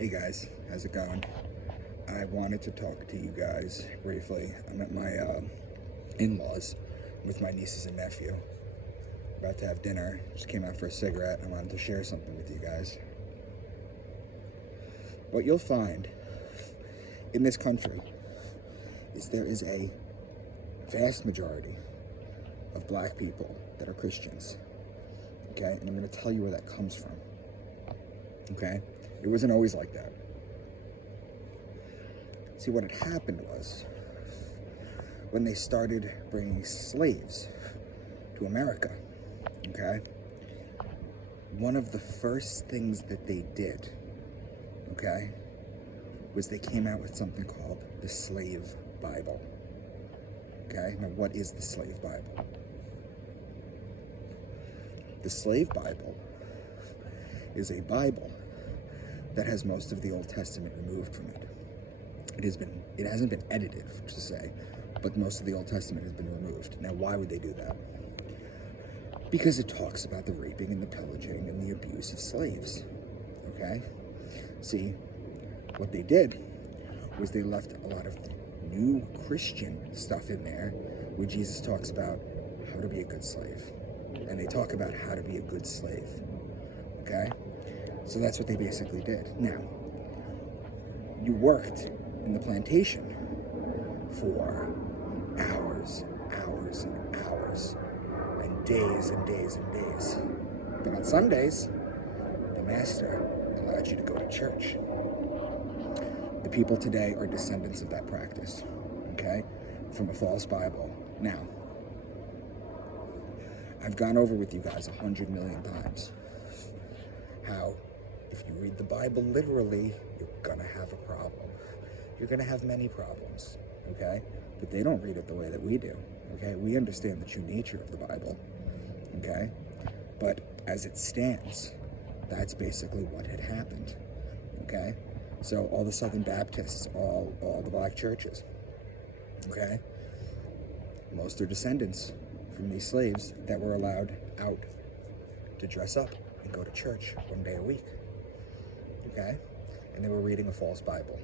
Hey guys, how's it going? I wanted to talk to you guys briefly. I'm at my in-laws with my nieces and nephew. About to have dinner. Just came out for a cigarette. I wanted to share something with you guys. What you'll find in this country is there is a vast majority of black people that are Christians. Okay? And I'm going to tell you where that comes from. Okay? It wasn't always like that. See, what had happened was, when they started bringing slaves to America, okay, one of the first things that they did, okay, was they came out with something called the Slave Bible. Okay? Now, what is the Slave Bible? The Slave Bible is a Bible that has most of the Old Testament removed from it. It hasn't been edited, to say, but most of the Old Testament has been removed. Now, why would they do that? Because it talks about the raping and the pillaging and the abuse of slaves. Okay? See, what they did was they left a lot of new Christian stuff in there where Jesus talks about how to be a good slave. And they talk about how to be a good slave. Okay? So that's what they basically did. Now, you worked in the plantation for hours, hours, and hours, and days and days and days. But on Sundays, the master allowed you to go to church. The people today are descendants of that practice, okay? From a false Bible. Now, I've gone over with you guys 100 million times how if you read the Bible literally, you're gonna have a problem. You're gonna have many problems, okay? But they don't read it the way that we do, okay? We understand the true nature of the Bible, okay? But as it stands, that's basically what had happened, okay? So all the Southern Baptists, all the black churches, okay? Most are descendants from these slaves that were allowed out to dress up and go to church one day a week. Okay? And they were reading a false Bible.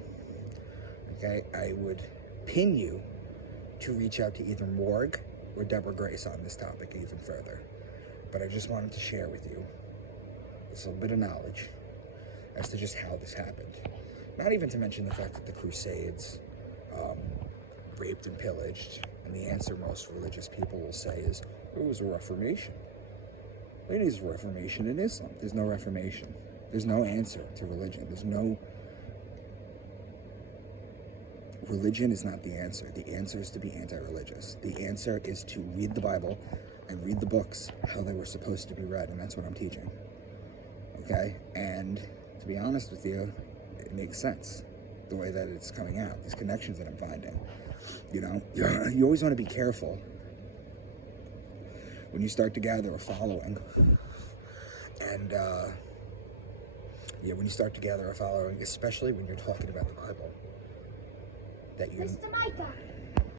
Okay? I would pin you to reach out to either Morg or Deborah Grace on this topic even further. But I just wanted to share with you this little bit of knowledge as to just how this happened. Not even to mention the fact that the Crusades raped and pillaged, and the answer most religious people will say is, it was a Reformation. It is a Reformation in Islam. There's no Reformation. There's no answer to religion. Religion is not the answer. The answer is to be anti-religious. The answer is to read the Bible and read the books how they were supposed to be read, and that's what I'm teaching. Okay? And to be honest with you, it makes sense the way that it's coming out, these connections that I'm finding. You know, you always want to be careful when you start to gather a following, and when you start to gather a following, especially when you're talking about the Bible, that you